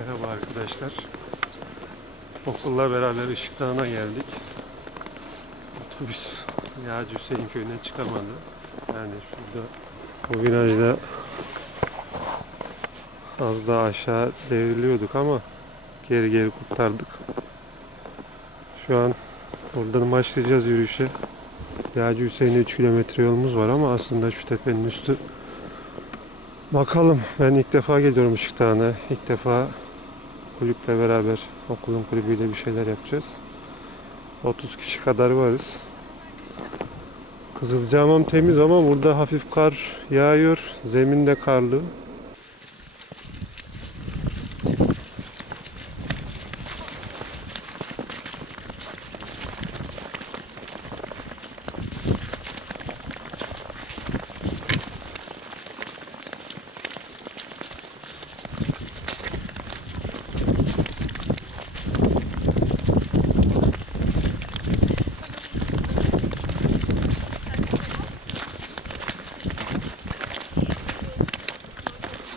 Merhaba arkadaşlar. Okulla beraber Işık Dağı'na geldik. Otobüs Yağcı Hüseyin köyüne çıkamadı. Yani şurada bu virajda az daha aşağı devriliyorduk ama geri geri kurtardık. Şu an buradan başlayacağız yürüyüşe. Yağcı Hüseyin'e 3 kilometre yolumuz var ama aslında şu tepenin üstü Bakalım ben ilk defa geliyorum Işık Dağı'na. İlk defa kulüple beraber okulun kulübüyle bir şeyler yapacağız. 30 kişi kadar varız. Kızılcahamam temiz ama burada hafif kar yağıyor. Zemin de karlı.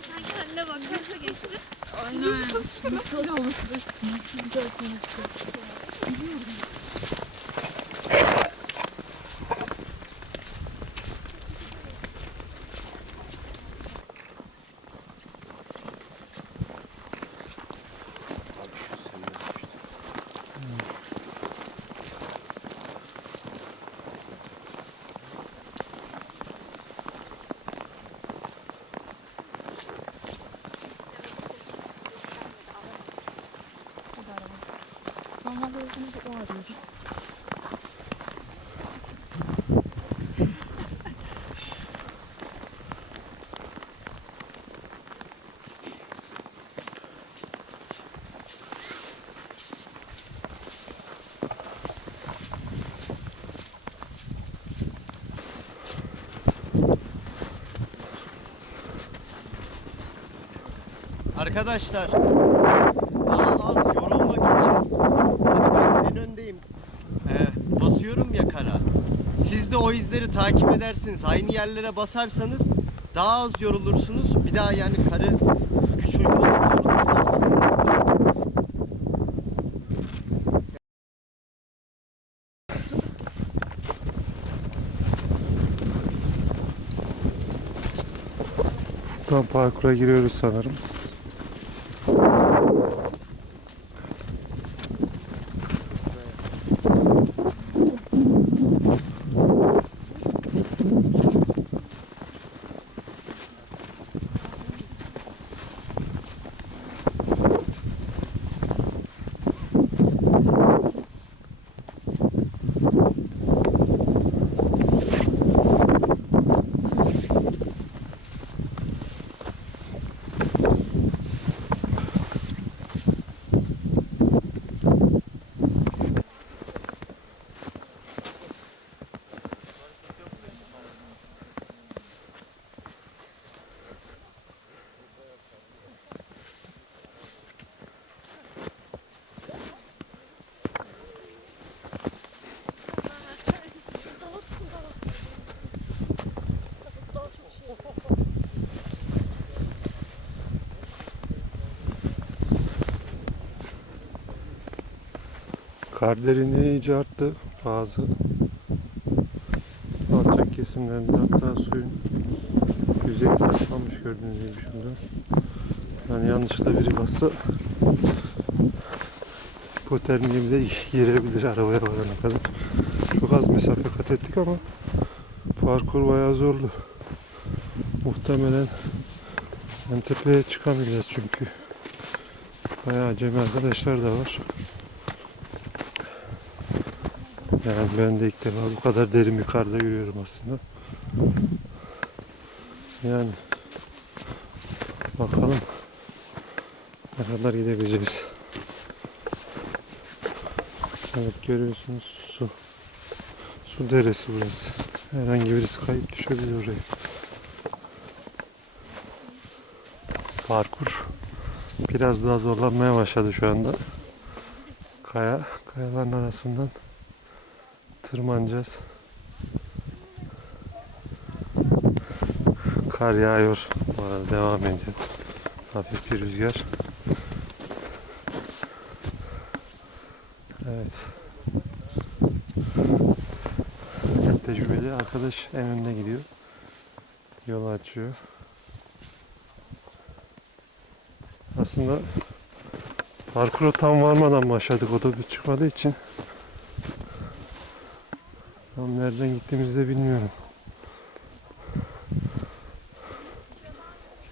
Sanki anne bak kaçta geçti. Aynen. Nasıl olması da nasıl güzel konuşuyor. Özünü o arıyordu. Arkadaşlar daha az yorulmak için hani ben en öndeyim. Ee, basıyorum ya kara. Siz de o izleri takip edersiniz. Aynı yerlere basarsanız daha az yorulursunuz. Bir daha yani karı güç uygulamak zorunda Tam parkura giriyoruz sanırım. Kar derinliği iyice arttı. Bazı alçak kesimlerinde hatta suyun yüzeyi saçmamış gördüğünüz gibi şurada. Yani yanlışlıkla biri bassa hipotermiye girebilir arabaya varana kadar. Çok az mesafe kat ettik ama parkur bayağı zorlu. Muhtemelen en tepeye çıkamayacağız çünkü bayağı acemi arkadaşlar da var. Yani ben de ilk defa bu kadar derin bir karda yürüyorum aslında. Yani bakalım ne kadar gidebileceğiz. Evet görüyorsunuz su. Su deresi burası. Herhangi birisi kayıp düşebilir oraya. Parkur biraz daha zorlanmaya başladı şu anda. Kaya, kayaların arasından tırmanacağız. Kar yağıyor. Bu arada devam ediyor. Hafif bir rüzgar. Evet. Çok tecrübeli arkadaş en önüne gidiyor. Yolu açıyor. Aslında parkuru tam varmadan başladık. O da bir çıkmadığı için Tam nereden gittiğimizi de bilmiyorum.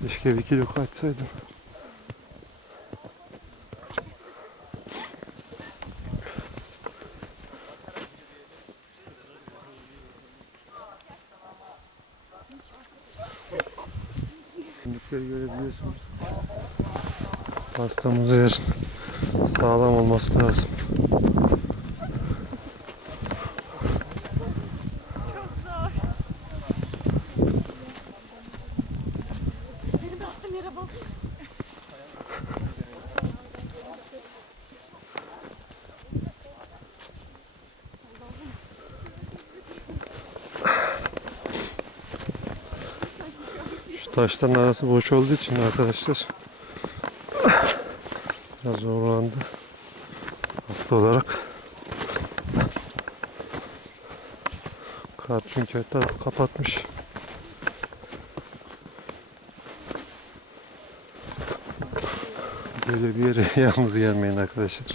Keşke bir kilo kaçsaydım. Şimdilikleri görebiliyorsunuz. Pastamız eğer sağlam olması lazım. Taşların arası boş olduğu için arkadaşlar biraz zorlandı. Haklı olarak. Kar çünkü her tarafı kapatmış. Böyle bir yere yalnız gelmeyin arkadaşlar.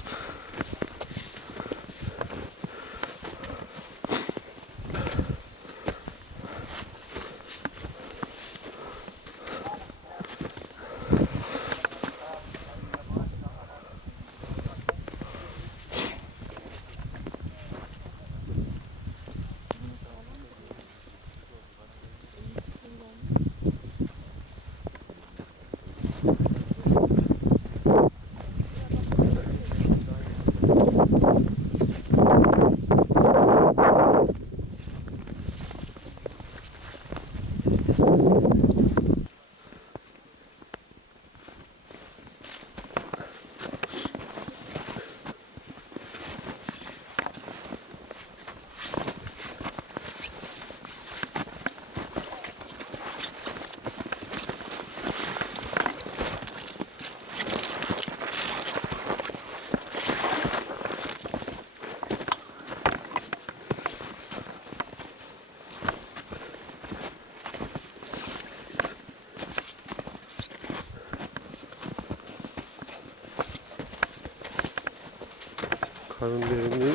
Karın derinliği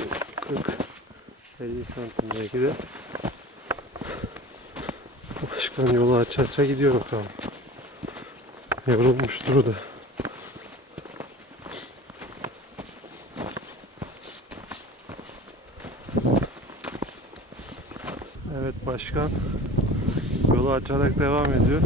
40-50 santim belki de. Başkan yolu aç aça gidiyor bakalım. Yorulmuştur o. Evet başkan yolu açarak devam ediyor.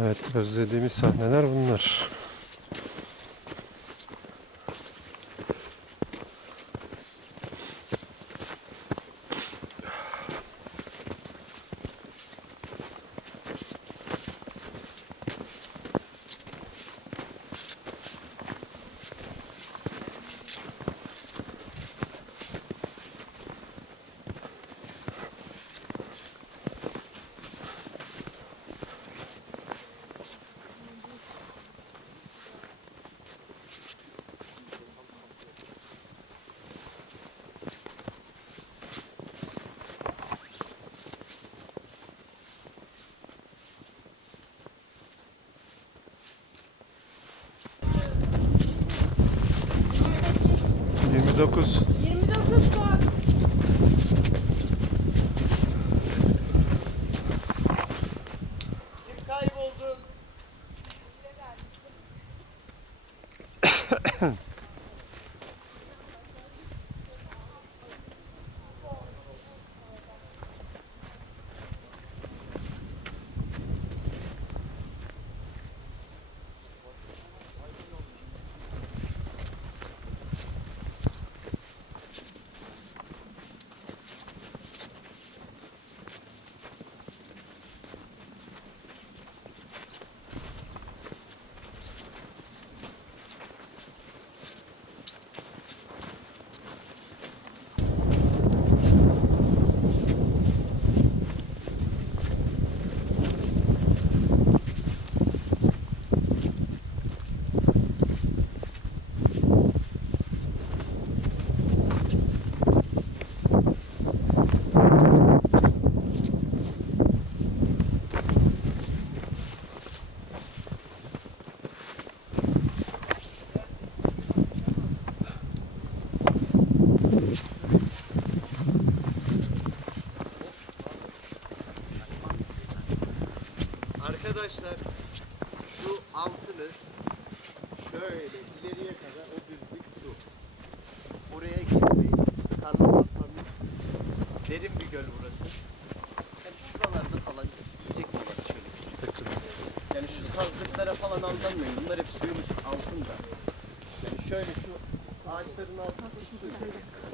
Evet özlediğimiz sahneler bunlar. 9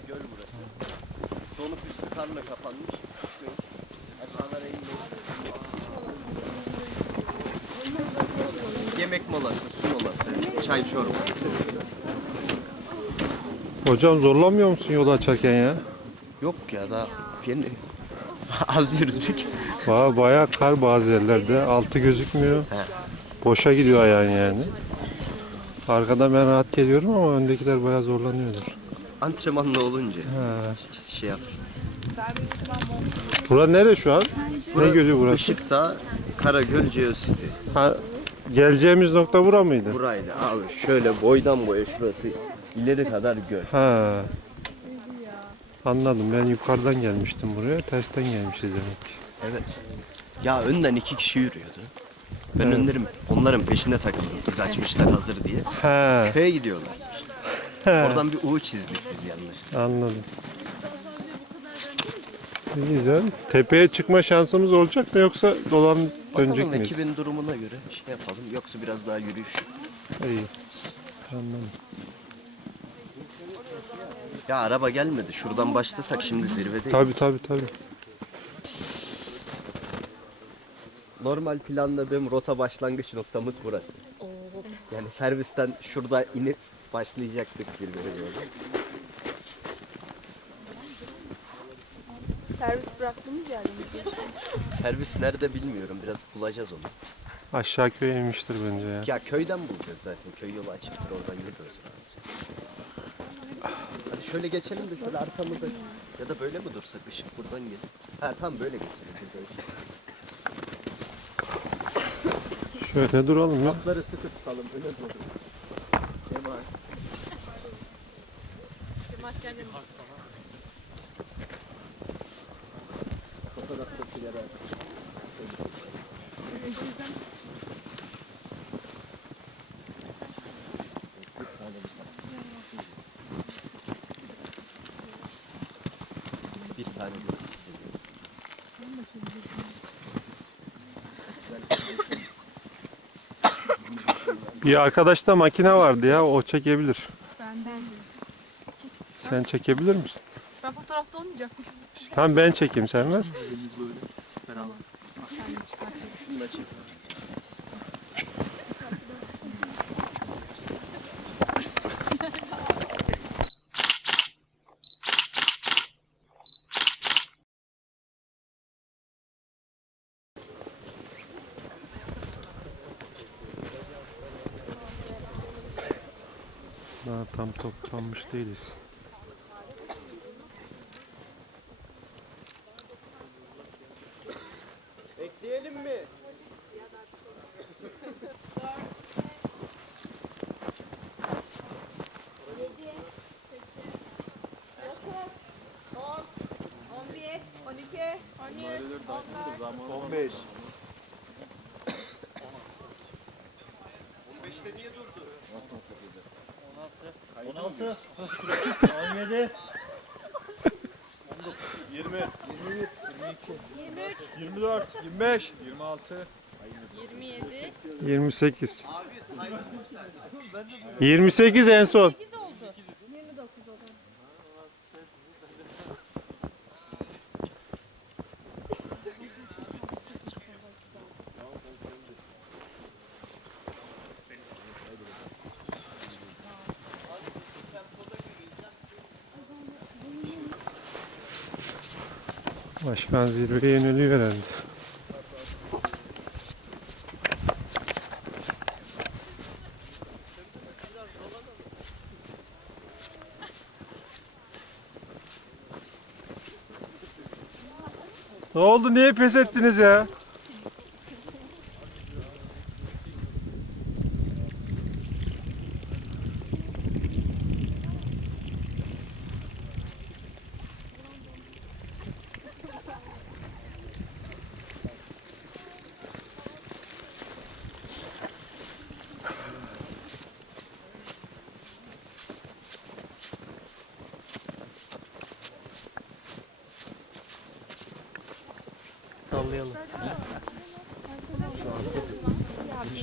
Göl burası. Donup üstü karla kapanmış. Şu Dağlara inmeyin. Yemek molası, su molası, çay çorba. Hocam zorlanmıyor musun yolu açarken ya? Yok ya da yeni az yürüdük. Baya bayağı kar bazı yerlerde. Altı gözükmüyor. He. Boşa gidiyor ayağın yani. Arkadan ben rahat geliyorum ama öndekiler bayağı zorlanıyordur. Antrenmanlı olunca şey yap. Bura nere şu an? Ne gölü burası? Işıkta Karagöl Geocity. Ha, geleceğimiz nokta bura mıydı? Buraydı abi şöyle boydan boya şurası ileri kadar göl. Ha. Anladım. Ben yukarıdan gelmiştim buraya. Tersten gelmişiz demek ki. Evet. Ya önden iki kişi yürüyordu. Ben Evet. önlerim, onların peşine takıldım. Biz açmışlar hazır diye. Ha. Köye gidiyorlar. Oradan bir U çizdik biz yanlış. Anladım. İyi Güzel. Tepeye çıkma şansımız olacak mı yoksa dolan dönecek Bakalım miyiz? ekibin durumuna göre şey yapalım. Yoksa biraz daha yürüyüş. İyi. Anladım. Ya araba gelmedi. Şuradan başlasak şimdi zirvedeyiz. Tabii tabii tabii. Normal planladığım rota başlangıç noktamız burası. Yani servisten şurada inip başlayacaktık zirveye doğru. Servis bıraktığımız yerde mi? Servis nerede bilmiyorum. Biraz bulacağız onu. Aşağı köye inmiştir bence ya. Ya köyden bulacağız zaten. Köy yolu açıktır. Oradan rahat. Hadi şöyle geçelim de şöyle arkamızda. Ya da böyle mi dursak? Işık buradan gel. Ha tam böyle geçelim. Işık. Şöyle duralım ya. Atları sıkı tutalım. Öne doğru. Bir tane de. Bir arkadaşta makine vardı ya o çekebilir. Sen çekebilir misin? Ben fotoğrafta olmayacak mıyım? Tamam ben çekeyim sen ver. Sen de çıkart. Şunu da çek. Daha tam toplanmış değiliz. 15. 15'te niye durdu? 16. 16. 17. 20. 21. 22. 23. 24. 25. 26. 27. 28. 28 en son. Başkan zirveye yöneliyor herhalde. Ne oldu? Niye pes ettiniz ya?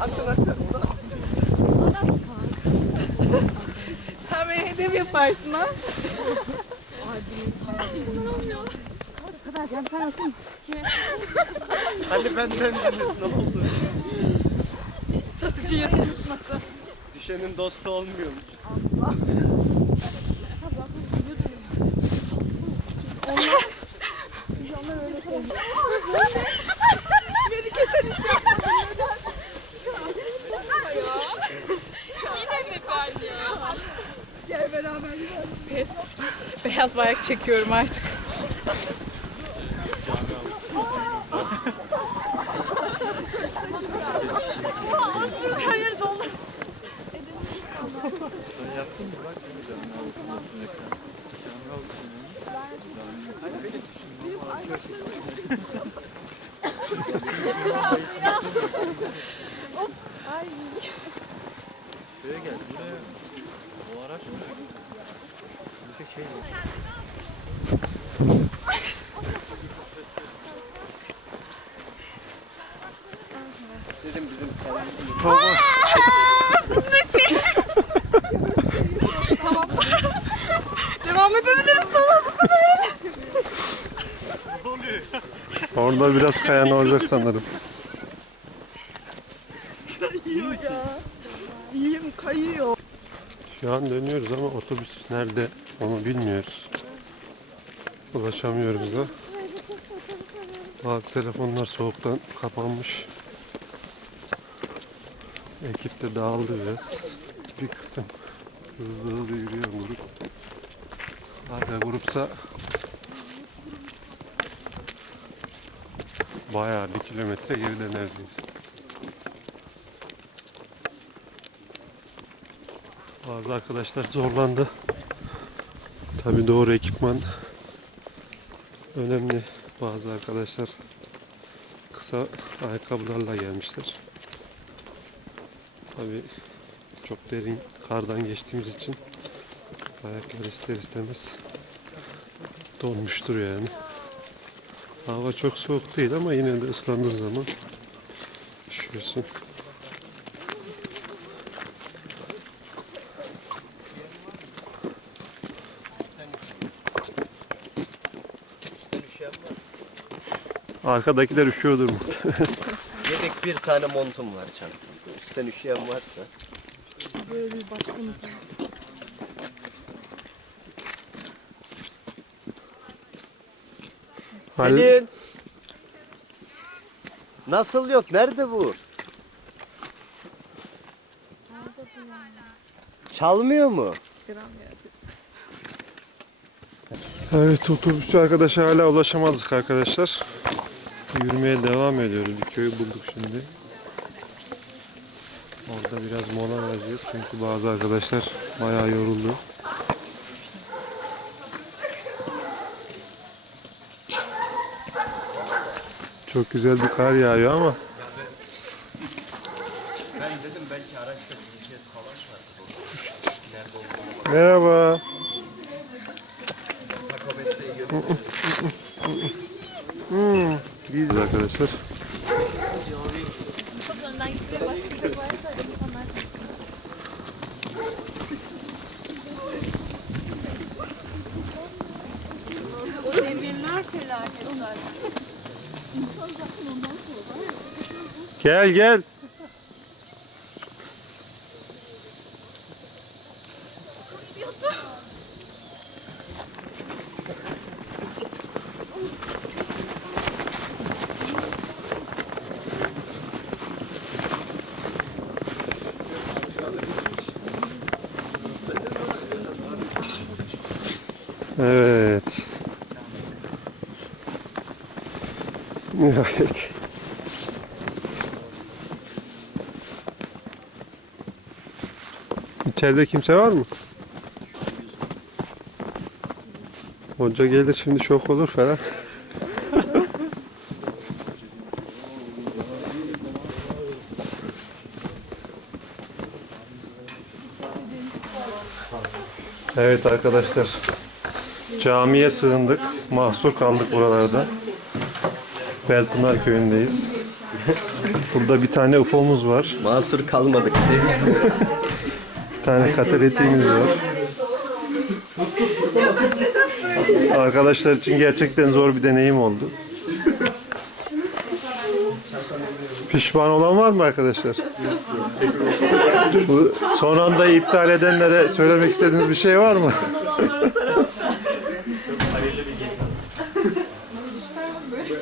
Atın atın. Sen beni hedef yaparsın ha. gel sen asın. Hani benden ne oldu? Satıcıya sırtması. Düşenin dostu olmuyormuş. Beni kesen hiç yapmadın neden? Yine mi ben ya? Gel beraber gidelim. Pes. Beyaz bayrak çekiyorum artık. Osman her yeri dolu. Şuraya gel, buraya. O araç mı? Bir şey var. Dedim bizim sarayın. Devam edebiliriz tamam. Orada biraz kayan olacak sanırım. İyiyim kayıyor. Şu an dönüyoruz ama otobüs nerede onu bilmiyoruz. Ulaşamıyoruz da. Bazı telefonlar soğuktan kapanmış. Ekip de dağıldı biraz. Bir kısım hızlı hızlı yürüyor grup. Arka grupsa Bayağı bir kilometre geride neredeyse. Bazı arkadaşlar zorlandı. Tabi doğru ekipman önemli. Bazı arkadaşlar kısa ayakkabılarla gelmişler. Tabi çok derin kardan geçtiğimiz için ayaklar ister istemez donmuştur yani. Hava çok soğuk değil ama yine de ıslandığın zaman üşüyorsun. Arkadakiler üşüyordur mu? Yedek bir tane montum var çantamda. Üstten üşüyen varsa. Halil- Selin. Nasıl yok? Nerede bu? Çalmıyor mu? Evet otobüsçü arkadaşa hala ulaşamadık arkadaşlar. Yürümeye devam ediyoruz. Bir köyü bulduk şimdi. Orada biraz mola vereceğiz çünkü bazı arkadaşlar bayağı yoruldu. Çok güzel bir kar yağıyor ama Ben dedim belki araçta GPS falan. Nerede olduğunu Merhaba. Takobet'te yiyorum. Arkadaşlar. Varsa onlar O demirler felaket zaten. Gel gel. Evet. Nihayet. İçeride kimse var mı? Hoca gelir şimdi şok olur falan. Evet arkadaşlar. Camiye sığındık. Mahsur kaldık buralarda. Belpınar köyündeyiz. Burada bir tane UFO'muz var. Mahsur kalmadık. Tane kataletiğimiz var. Arkadaşlar için gerçekten zor bir deneyim oldu. Pişman olan var mı arkadaşlar? Bu son anda iptal edenlere söylemek istediğiniz bir şey var mı?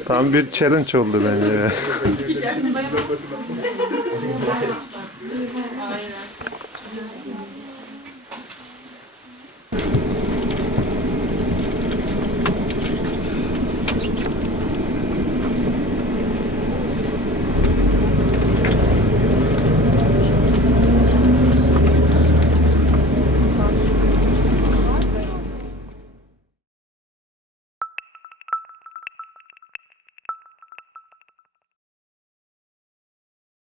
Tam bir challenge oldu bence.